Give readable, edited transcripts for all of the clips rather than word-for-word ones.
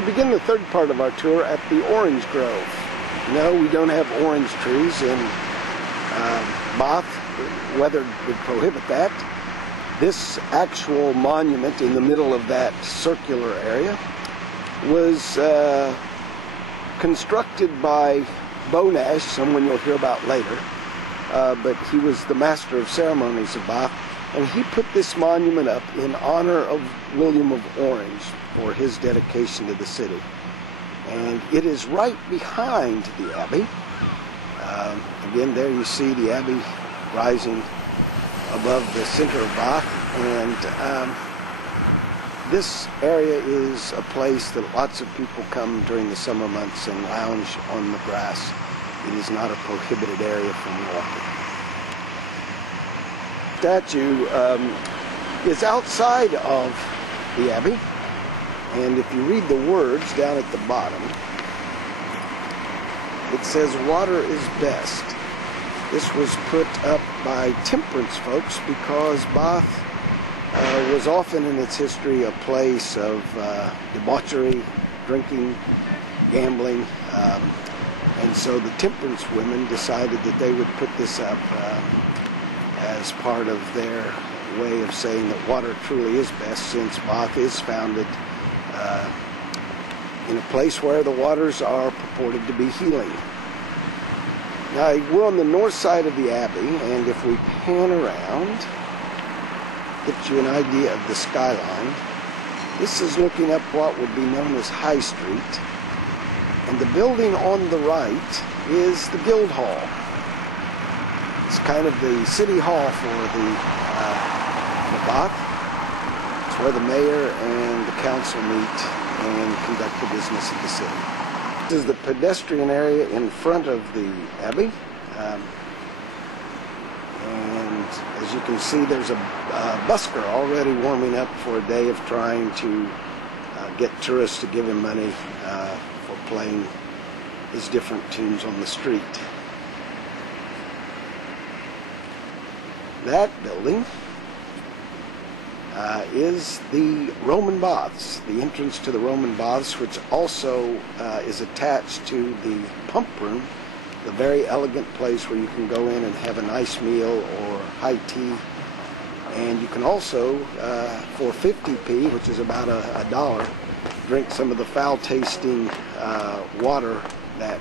We begin the third part of our tour at the orange grove. No, we don't have orange trees in Bath. Weather would prohibit that. This actual monument in the middle of that circular area was constructed by Beau Nash, someone you'll hear about later, but he was the master of ceremonies of Bath, and he put this monument up in honor of William of Orange for his dedication to the city. And it is right behind the Abbey. Again, there you see the Abbey rising above the center of Bath, and this area is a place that lots of people come during the summer months and lounge on the grass. It is not a prohibited area from walking. The statue is outside of the Abbey, and if you read the words down at the bottom, it says water is best. This was put up by temperance folks because Bath was often in its history a place of debauchery, drinking, gambling, and so the temperance women decided that they would put this up as part of their way of saying that water truly is best, since Bath is founded in a place where the waters are purported to be healing. Now, we're on the north side of the Abbey, and if we pan around, get you an idea of the skyline. This is looking up what would be known as High Street, and the building on the right is the Guildhall. It's kind of the city hall for the Bath. It's where the mayor and the council meet and conduct the business of the city. This is the pedestrian area in front of the Abbey. And as you can see, there's a busker already warming up for a day of trying to get tourists to give him money for playing his different tunes on the street. That building is the Roman Baths, the entrance to the Roman Baths, which also is attached to the pump room, the very elegant place where you can go in and have a nice meal or high tea. And you can also, for 50p, which is about a dollar, drink some of the foul-tasting water that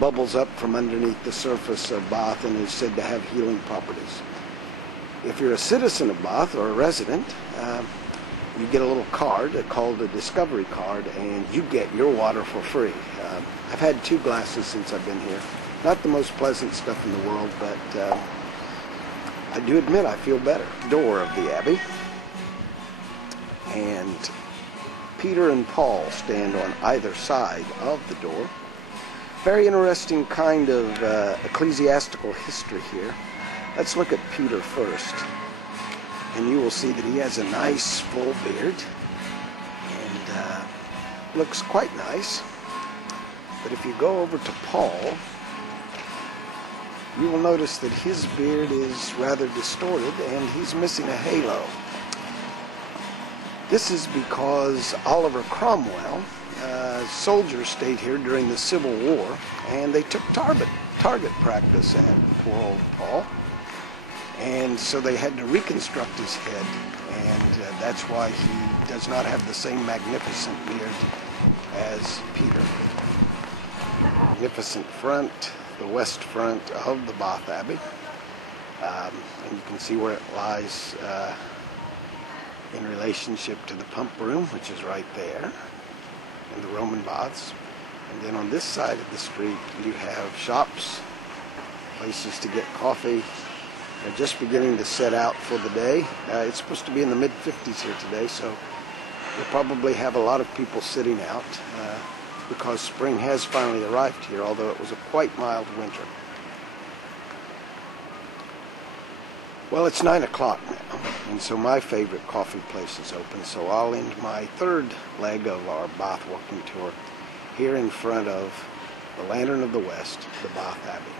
bubbles up from underneath the surface of Bath and is said to have healing properties. If you're a citizen of Bath or a resident, you get a little card called a Discovery Card, and you get your water for free. I've had 2 glasses since I've been here. Not the most pleasant stuff in the world, but I do admit I feel better. Door of the Abbey, and Peter and Paul stand on either side of the door. Very interesting kind of ecclesiastical history here. Let's look at Peter first, and you will see that he has a nice full beard and looks quite nice. But if you go over to Paul, you will notice that his beard is rather distorted and he's missing a halo. This is because Oliver Cromwell, soldiers stayed here during the Civil War, and they took target practice at poor old Paul. And so they had to reconstruct his head, and that's why he does not have the same magnificent beard as Peter. Magnificent front, the west front of the Bath Abbey, and you can see where it lies in relationship to the pump room, which is right there, and the Roman Baths. And then on this side of the street you have shops, places to get coffee. They're just beginning to set out for the day. It's supposed to be in the mid-50s here today, so you'll probably have a lot of people sitting out because spring has finally arrived here, although it was a quite mild winter. Well, it's 9 o'clock now, and so my favorite coffee place is open, so I'll end my third leg of our Bath walking tour here in front of the Lantern of the West, the Bath Abbey.